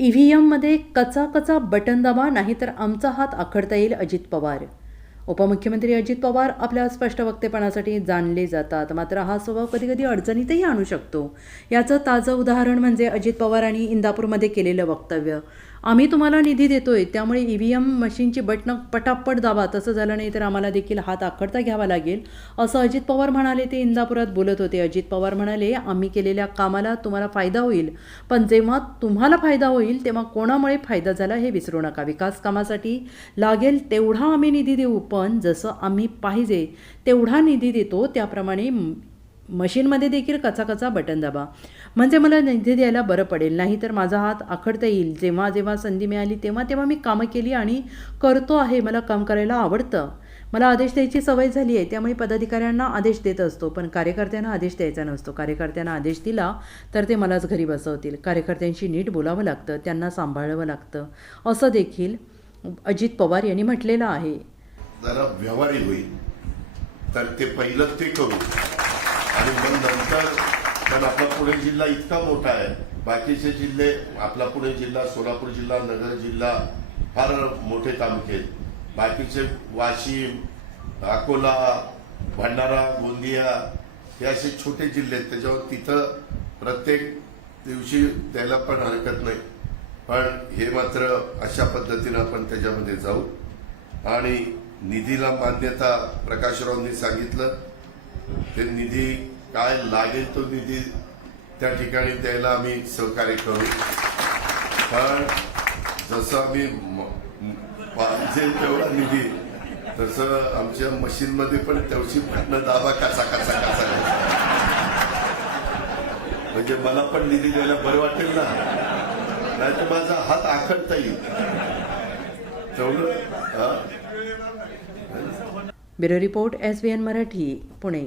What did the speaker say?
E V एममध्ये कचा कचा बटन दाबा नाहीतर आमचा हात आखडता येईल अजित पवार. उपमुख्यमंत्री अजित पवार आपल्या स्पष्ट वक्तेपणासाठी जाणले जातात. मात्र हा स्वभाव कधी कधी अडचणीतही आणू शकतो. याचं ताजं उदाहरण म्हणजे अजित पवारांनी इंदापूरमध्ये केलेलं वक्तव्य. आम्ही तुम्हाला निधी देतोय त्यामुळे ई व्ही एम मशीनची बटणं पटापट दाबा. तसं झालं नाही तर आम्हाला देखील हात आखडता घ्यावा लागेल. असं अजित पवार म्हणाले ते इंदापुरात बोलत होते. अजित पवार म्हणाले आम्ही केलेल्या कामाला तुम्हाला फायदा होईल. पण जेव्हा तुम्हाला फायदा होईल तेव्हा कोणामुळे फायदा झाला हे विसरू नका. विकास कामासाठी लागेल तेवढा आम्ही निधी देऊ. पण जसं आम्ही पाहिजे तेवढा निधी देतो. त्याप्रमाणे मशीनमध्ये देखील कचा कचा बटन दाबा. म्हणजे मला निधी द्यायला बरं पडेल नाही तर माझा हात आखडता येईल. जेव्हा जेव्हा संधी मिळाली तेव्हा तेव्हा मी कामं केली आणि करतो आहे. मला काम करायला आवडतं. मला आदेश द्यायची सवय झाली आहे. त्यामुळे पदाधिकाऱ्यांना आदेश देत असतो पण कार्यकर्त्यांना आदेश द्यायचा नसतो. कार्यकर्त्यांना आदेश दिला तर ते मलाच घरी बसवतील. कार्यकर्त्यांशी नीट बोलावं लागतं त्यांना सांभाळावं लागतं. असं देखील अजित पवार यांनी म्हटलेलं आहे. जरा व्यवहारी होईल. तर ते पहिलं ते करू. आणि मग नंतर कारण आपला पुणे जिल्हा इतका मोठा आहे. बाकीचे जिल्हे आपला पुणे जिल्हा सोलापूर जिल्हा नगर जिल्हा फार मोठे तालुके बाकीचे वाशिम अकोला भंडारा गोंदिया हे असे छोटे जिल्हे आहेत. त्याच्यावर तिथं प्रत्येक दिवशी द्यायला पण हरकत नाही. पण हे मात्र अशा पद्धतीनं आपण त्याच्यामध्ये जाऊ. आणि निधीला मान्यता प्रकाशरावनी सांगितलं. ते निधी काय लागेल तो निधी त्या ठिकाणी द्यायला आम्ही सहकार्य करू. पण जसं आम्ही पाहिजे तेवढा निधी तसं आमच्या मशीनमध्ये पण तेवढी बटणं दाबा कसा कसा कसा कसा म्हणजे मला पण निधी द्यायला बरं वाटेल ना? नाहीतर माझा हात आखडता येईल. तेवढं bureau report S B N Marathi Pune.